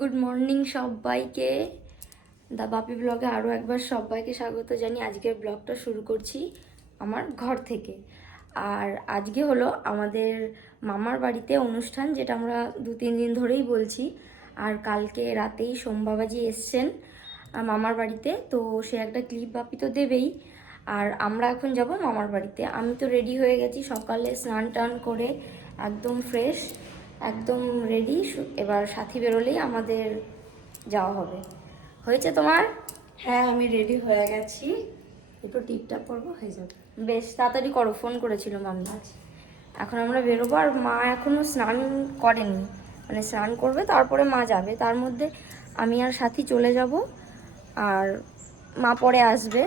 Good morning সবাইকে। দা বাপি ব্লগে আরও একবার সবাইকে স্বাগত জানি আজকের ব্লগটা শুরু করছি আমার ঘর থেকে। আর আজকে হলো আমাদের মামার বাড়িতে অনুষ্ঠান, যেটা আমরা দু, তিন দিন ধরেই বলছি। আর কালকে রাতেই সোমবাবাজি এসছেন মামার বাড়িতে, তো সে একটা ক্লিপ বাপি তো দেবেই। আর আমরা এখন যাব মামার বাড়িতে। আমি তো রেডি হয়ে গেছি সকালে স্নান টান করে, একদম ফ্রেশ একদম রেডি এবার সাথী বেরোলেই আমাদের যাওয়া হবে। হয়েছে তোমার? হ্যাঁ আমি রেডি হয়ে গেছি। একটু টিপটা পরবো হয়ে যাবে। বেশ তাড়াতাড়ি করো ফোন করেছিল মামি এখন আমরা বেরোবো আর মা এখনও স্নান করেনি। মানে স্নান করবে তারপরে মা যাবে। তার মধ্যে আমি আর সাথী চলে যাব আর মা পরে আসবে।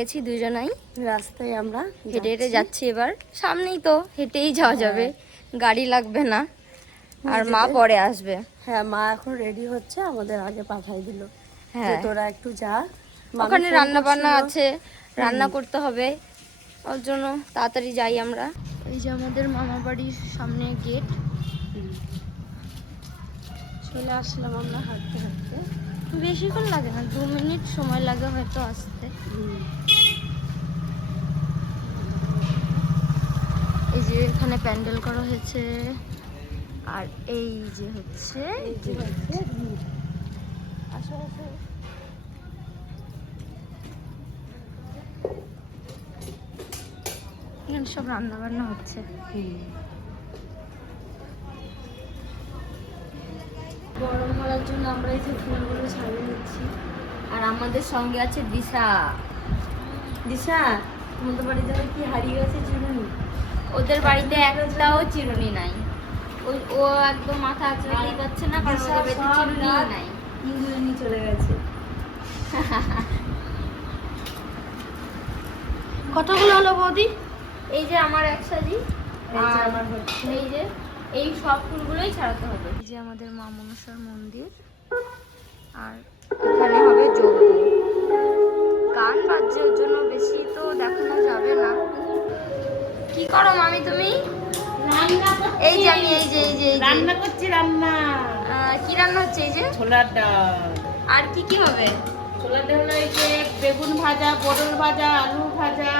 গেছি দুজনাই। রাস্তায় আমরা হেঁটে হেঁটে যাচ্ছি এবার। সামনেই তো হেঁটেই যাওয়া যাবে। গাড়ি লাগবে না। আর মা পরে আসবে। হ্যাঁ মা এখন রেডি হচ্ছে আমাদের আগে পাঠাই দিল। হ্যাঁ। তোরা একটু যা। ওখানে রান্না বান্না আছে। রান্না করতে হবে। ওর জন্য তাড়াতাড়ি যাই আমরা। এই যে আমাদের মামা বাড়ির সামনে গেট চলে আসলাম আমরা হাঁটতে হাঁটতে। বেশিক্ষণ লাগে না, দু মিনিট সময় লাগে হয়তো আসতে। এই যে এখানে প্যান্ডেল করা হয়েছে, আর এই যে হচ্ছে সব রান্না বান্না হচ্ছে করার জন্য আমরা এই যে ফুলগুলো সাজিয়ে নিচ্ছি আর আমাদের সঙ্গে আছে দিশা। দিশা তোমাদের বাড়িতে কি হারিয়ে গেছে চিরুনি? ওদের বাড়িতে একটাও চিরুনি। নাই। ওই ও একদম মাথা আঁচড়াতেই পাচ্ছে না কারণ ওদের বাড়িতে চিরুনি নাই। চলে গেছে। কতগুলো হলো বৌদি? এই যে আমার এক সাজি আর। এই যে এই সব ফুলগুলোই ছাড়াতে হবে। এই যে আমাদের মা মনসার মন্দির আর এখানে হবে যোগ গান বাজছে ওর জন্য বেশি তো দেখানো যাবে না। কি করো মামি তুমি? রান্না এই যে আমি এই যে এই যে রান্না করছি রান্না। কি রান্না হচ্ছে এই যে? ছোলার ডাল। আর কি কি হবে? ছোলাতে হলো এই যে বেগুন ভাজা পটল ভাজা আলু ভাজা।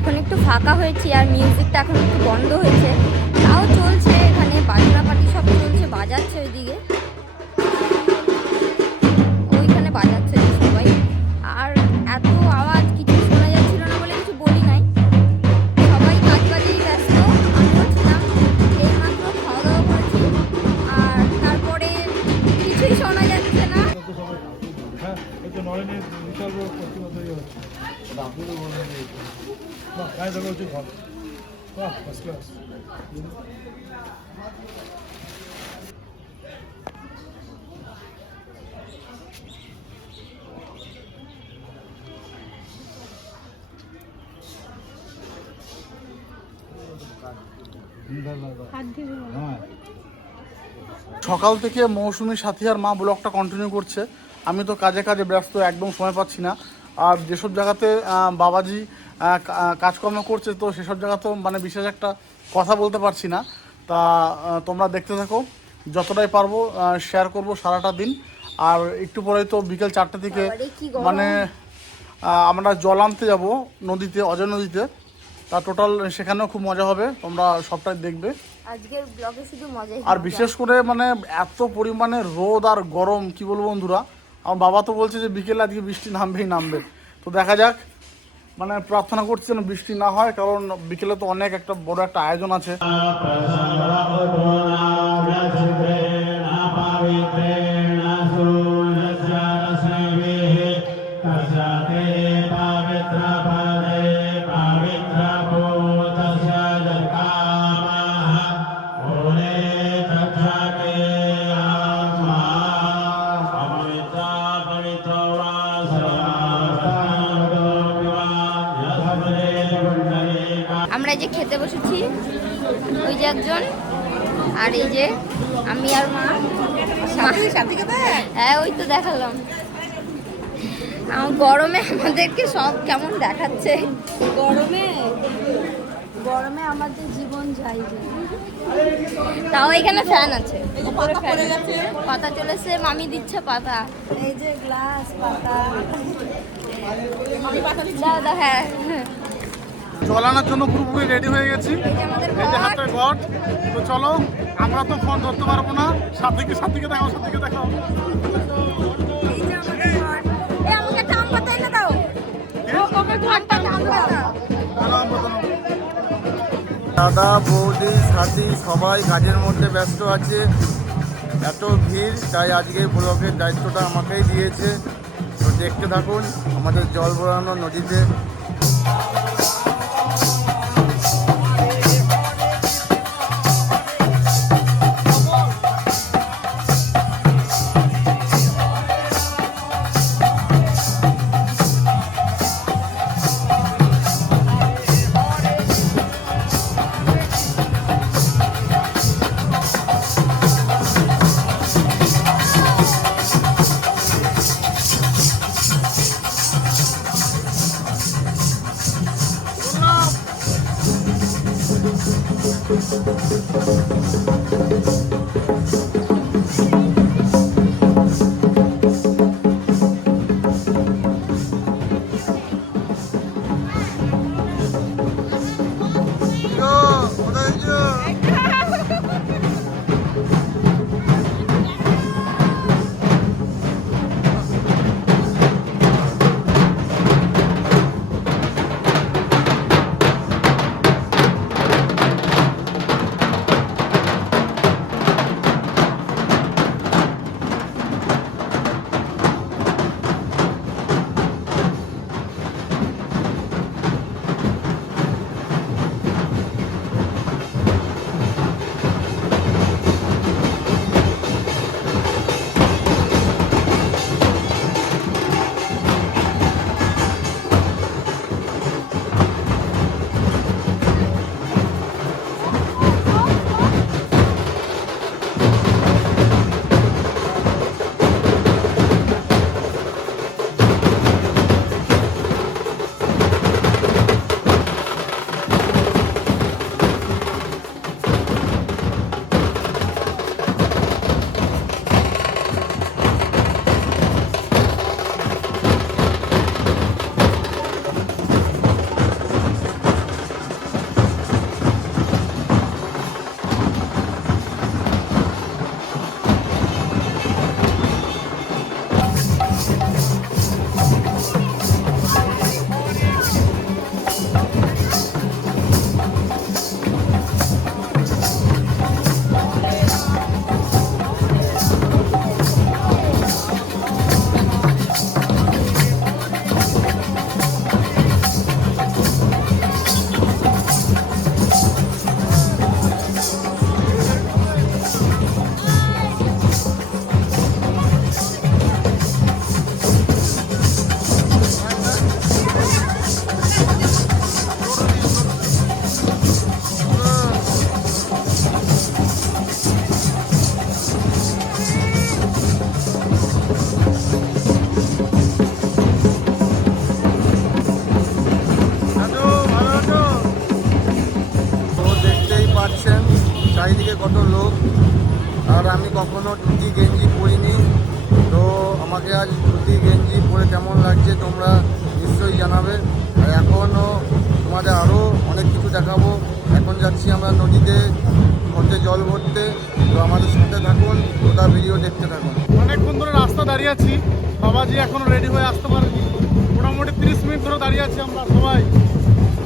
এখন একটু ফাঁকা হয়েছে আর মিউজিকটা এখন একটু বন্ধ হয়েছে। তাও চলছে এখানে, বাজনা পাটি সব চলছে, বাজাচ্ছে ওইদিকে। সকাল থেকে মৌসুমি সাথী আর মা ব্লগটা কন্টিনিউ করছে। আমি তো কাজে কাজে ব্যস্ত একদম সময় পাচ্ছি না। আর যেসব জায়গাতে বাবাজি কাজকর্ম করছে তো সেসব জায়গাতেও মানে বিশেষ একটা কথা বলতে পারছি না। তা তোমরা দেখতে থাকো। যতটাই পারব শেয়ার করব সারাটা দিন। আর একটু পরেই তো বিকেল চারটে থেকে। মানে আমরা জল আনতে যাব নদীতে অজয় নদীতে। তা টোটাল সেখানেও খুব মজা হবে। তোমরা সবটাই দেখবে। আজকের ব্লগে শুধু মজাই আর বিশেষ করে মানে এত পরিমাণে রোদ আর গরম কি বলব বন্ধুরা? আমার বাবা তো বলছে যে বিকেলে আজকে বৃষ্টি নামবেই নামবে। তো দেখা যাক মানে প্রার্থনা করছি যেন বৃষ্টি না হয় কারণ বিকেলে তো অনেক একটা বড় একটা আয়োজন আছে। একজন। আর এই যে আমি আর মা। হ্যাঁ ওই তো দেখালাম। গরমে আমাদেরকে সব কেমন দেখাচ্ছে। গরমে গরমে আমাদের জীবন যায় তাও এখানে ফ্যান আছে। পাতা চলেছে মামি দিচ্ছে পাতা। এই যে গ্লাস পাতা। হ্যাঁ। জল আনার জন্য পুরোপুরি রেডি হয়ে গেছি। এই যে। হাতের ঘট তো চলো আমরা তো ফোন ধরতে পারব না। সাথীকে সাথীকে দেখাও সাথীকে দেখাও। দাদা বৌদি সাথী সবাই কাজের মধ্যে ব্যস্ত আছে। এত ভিড় তাই আজকে ব্লকের দায়িত্বটা আমাকেই দিয়েছে। তো দেখতে থাকুন আমাদের জল ভরানো নদীতে রেডি হয়ে আসতে পারিনি। মোটামুটি তিরিশ মিনিট ধরে দাঁড়িয়ে আছি আমরা সবাই।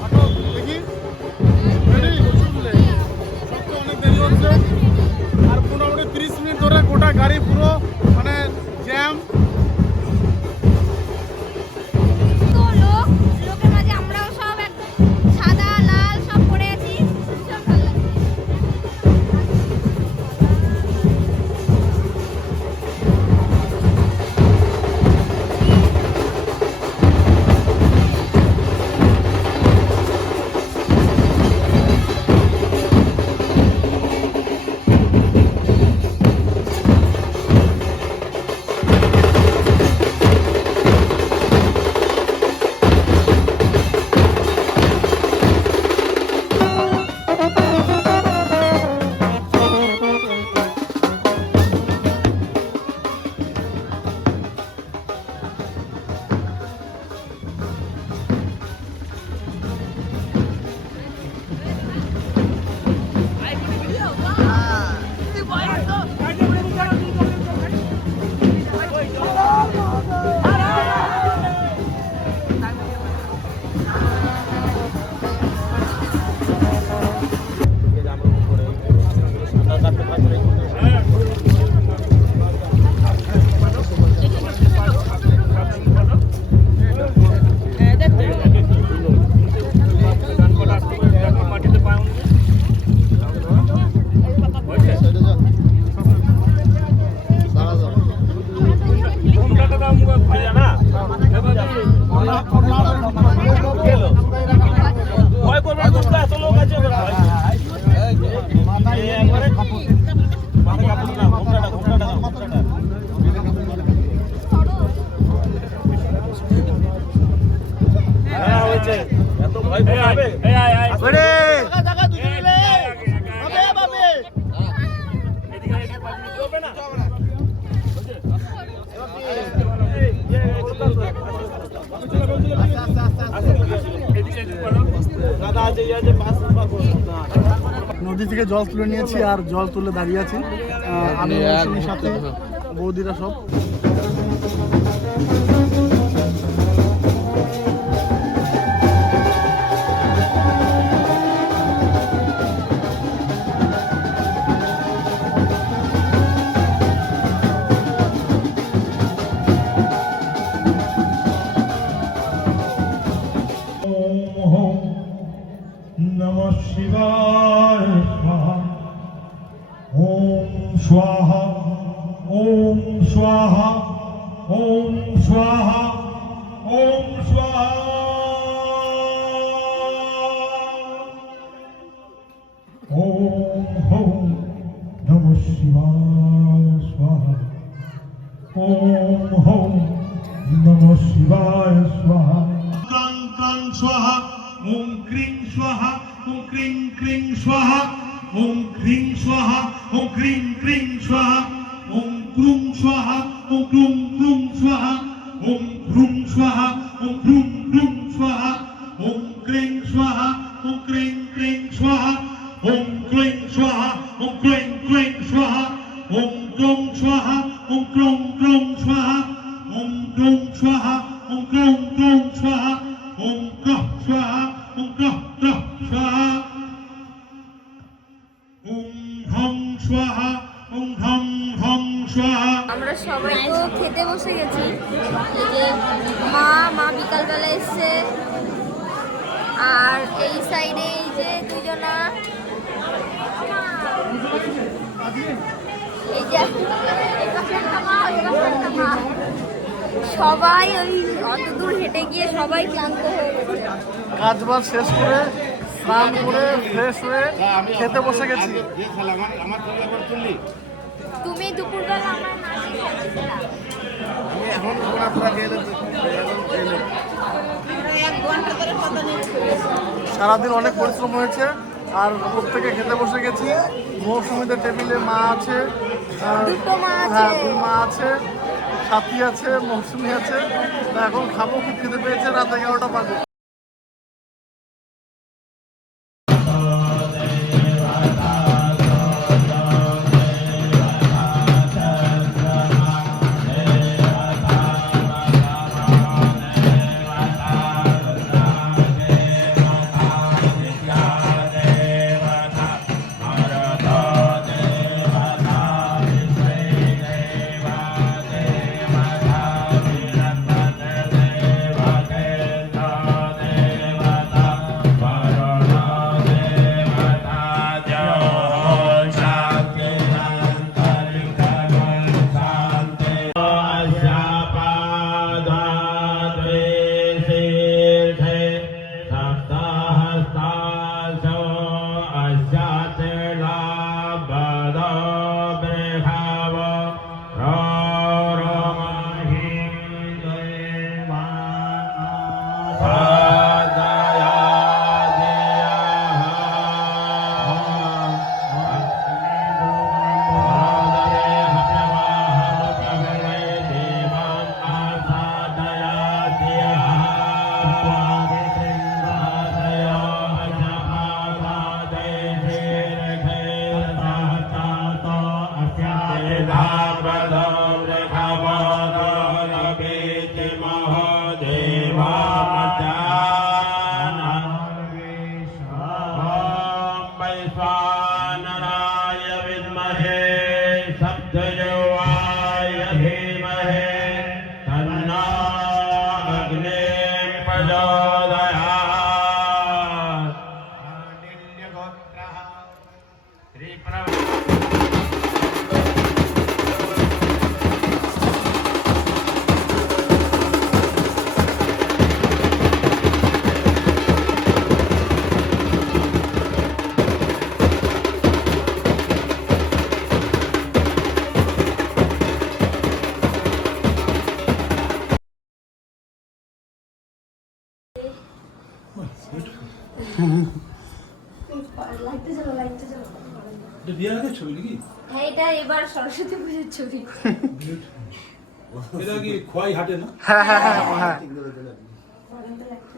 আটো, দেখি। রেডি তো অনেক দেরি হচ্ছে। আর মোটামুটি তিরিশ মিনিট ধরে গোটা গাড়ি পুরো জল তুলে নিয়েছি আর জল তুলে দাঁড়িয়ে আছি। আমি সাথে বৌদিরা সব। नमः ক্রং স্বাহা ওং ক্রং ক্রং স্বাহা ওং ক্রং স্বাহা ওং ক্রং ক্রং স্বাহা ওং ক্রহ স্বাহা ওং ক্রহ ক্রহ স্বাহা ওং হং স্বাহা ওং হং হং স্বাহা আমরা সবাই তো খেতে বসে গেছি। যে মা মা বিকালবেলা এসছে। আর এই সাইডে এই যে দুজনা। সবাই ওই অত দূর হেঁটে গিয়ে সবাই ক্লান্ত হয়ে গেছে। কাজ বাজ শেষ করে স্নান করে ফ্রেশ হয়ে খেতে বসে গেছি। তুমি দুপুরবেলা আমার আমি এখন ঘোরাফেরা গেলে সারাদিন অনেক পরিশ্রম হয়েছে আর প্রত্যেকে খেতে বসে গেছি। মৌসুমিদের টেবিলে মা আছে। দুটো মা আছে। হ্যাঁ দুই মা আছে সাথী আছে মৌসুমি আছে। এখন খাব খুব খেতে পেয়েছে? রাত এগারোটা বাজে। Ah. সরস্বতী পুজোর ছবি। এটা কি খোয়াই হাটে না? হ্যাঁ হ্যাঁ হ্যাঁ হ্যাঁ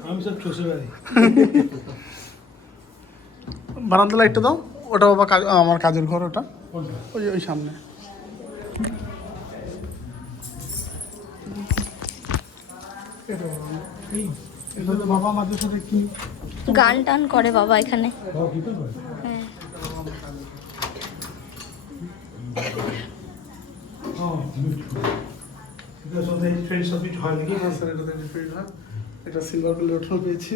আমি সব চষে বেড়াই। বারান্দা লাইটটা দাও। ওটা বাবা কাজ আমার কাজের ঘর ওটা। ওই ওই সামনে। গান টান করে বাবা এখানে। এটা সিলভার প্লেট পেয়েছি